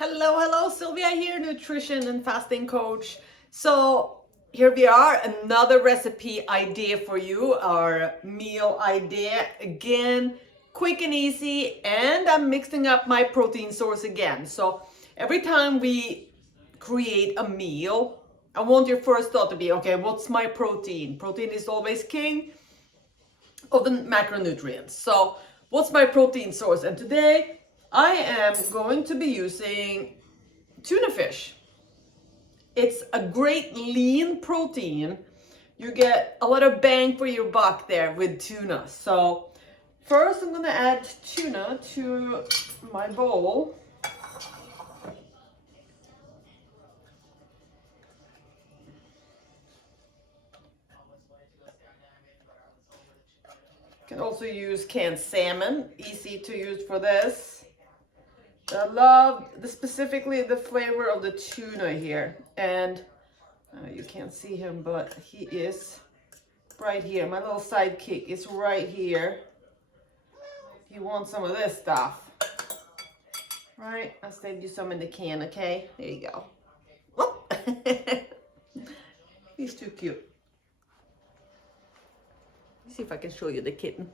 Hello, Sylvia here, nutrition and fasting coach. So here we are, another recipe idea for you, our meal idea. Again, quick and easy, and I'm mixing up my protein source again. So every time we create a meal, I want your first thought to be, okay, what's my protein? Protein is always king of the macronutrients. So what's my protein source? And today I am going to be using tuna fish. It's a great lean protein. You get a lot of bang for your buck there with tuna. So first I'm gonna add tuna to my bowl. You can also use canned salmon, easy to use for this. I love specifically the flavor of the tuna here. And you can't see him, but he is right here. My little sidekick is right here. You want some of this stuff, right? I saved you some in the can, okay? There you go. Oh. He's too cute. Let's see if I can show you the kitten.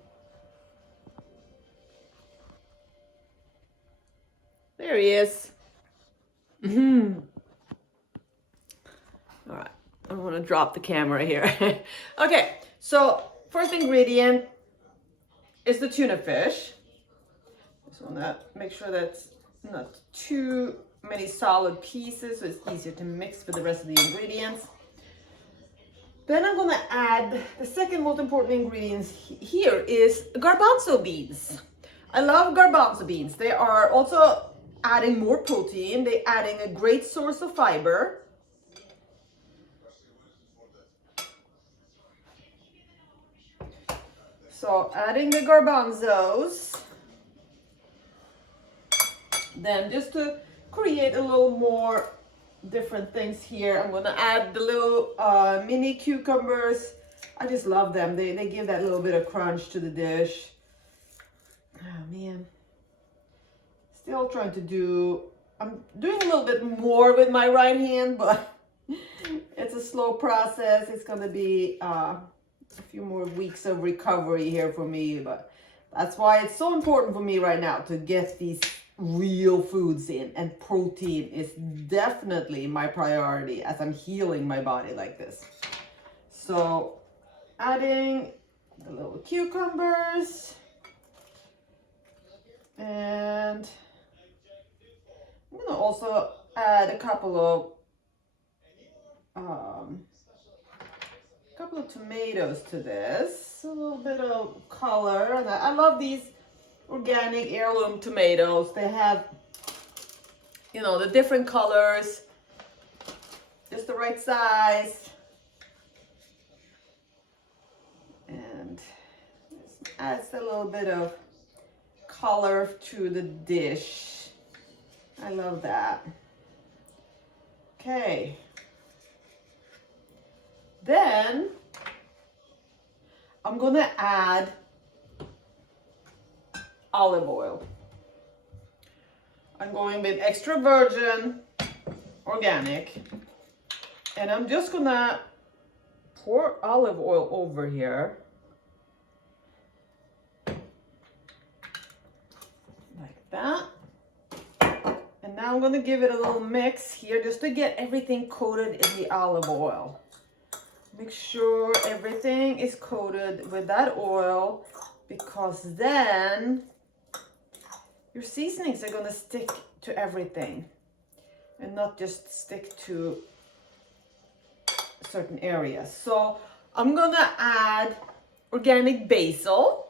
There he is. All right, I want to drop the camera here. Okay, so first ingredient is the tuna fish. Just want to make sure that's not too many solid pieces, so it's easier to mix with the rest of the ingredients. Then I'm going to add the second most important ingredient here is garbanzo beans. I love garbanzo beans. They are also adding more protein. They're adding a great source of fiber. So adding the garbanzos. Then just to create a little more different things here, I'm gonna add the little mini cucumbers. I just love them. They give that little bit of crunch to the dish. Oh man. Still trying to do, I'm doing a little bit more with my right hand, but it's a slow process. It's gonna be a few more weeks of recovery here for me, but that's why it's so important for me right now to get these real foods in, and protein is definitely my priority as I'm healing my body like this. So adding the little cucumbers, and I'm gonna also add a couple of tomatoes to this, a little bit of color. And I love these organic heirloom tomatoes. They have, you know, the different colors, just the right size, and this adds a little bit of color to the dish. I love that. Okay, then I'm gonna add olive oil. I'm going with extra virgin organic, and I'm just gonna pour olive oil over here like that. And now I'm gonna give it a little mix here just to get everything coated in the olive oil. Make sure everything is coated with that oil, because then your seasonings are gonna stick to everything and not just stick to certain areas. So I'm gonna add organic basil.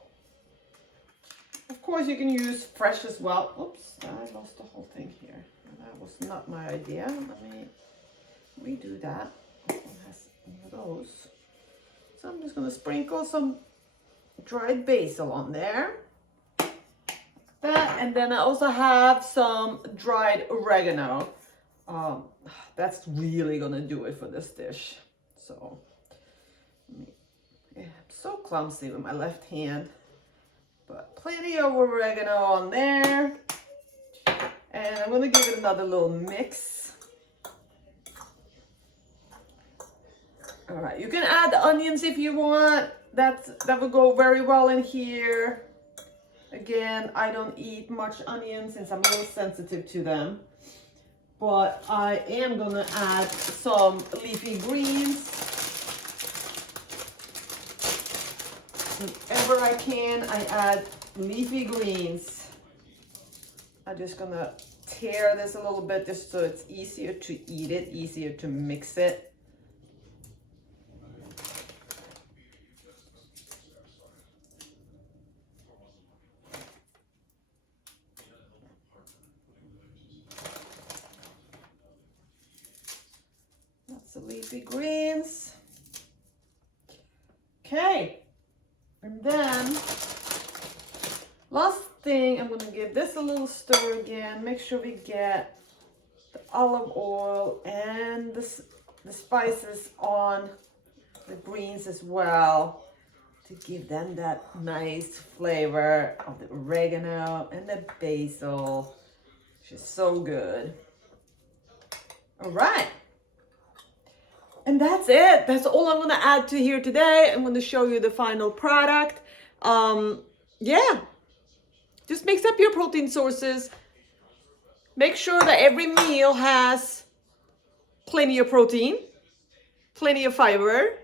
Of course, you can use fresh as well. Oops, I lost the whole thing here. That was not my idea. Let me redo that. This one has one of those. So I'm just gonna sprinkle some dried basil on there. That, and then I also have some dried oregano. That's really gonna do it for this dish. So, I'm so clumsy with my left hand, but plenty of oregano on there. And I'm gonna give it another little mix. All right, you can add the onions if you want. That would go very well in here. Again, I don't eat much onion since I'm a little sensitive to them. But I am gonna add some leafy greens. Whenever I can, I add leafy greens. I'm just gonna tear this a little bit just so it's easier to eat it, easier to mix it. Lots of leafy greens. Okay, and then last thing, I'm gonna give this a little stir again. Make sure we get the olive oil and the spices on the greens as well to give them that nice flavor of the oregano and the basil, which is so good. All right. And that's it. That's all I'm gonna add to here today. I'm gonna show you the final product. Yeah, just mix up your protein sources. Make sure that every meal has plenty of protein, plenty of fiber,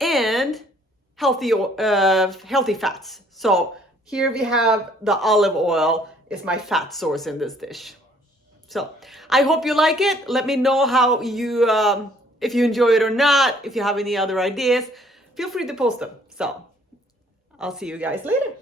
and healthy fats. So here we have the olive oil is my fat source in this dish. So I hope you like it. Let me know how you, if you enjoy it or not. If you have any other ideas, feel free to post them. So I'll see you guys later.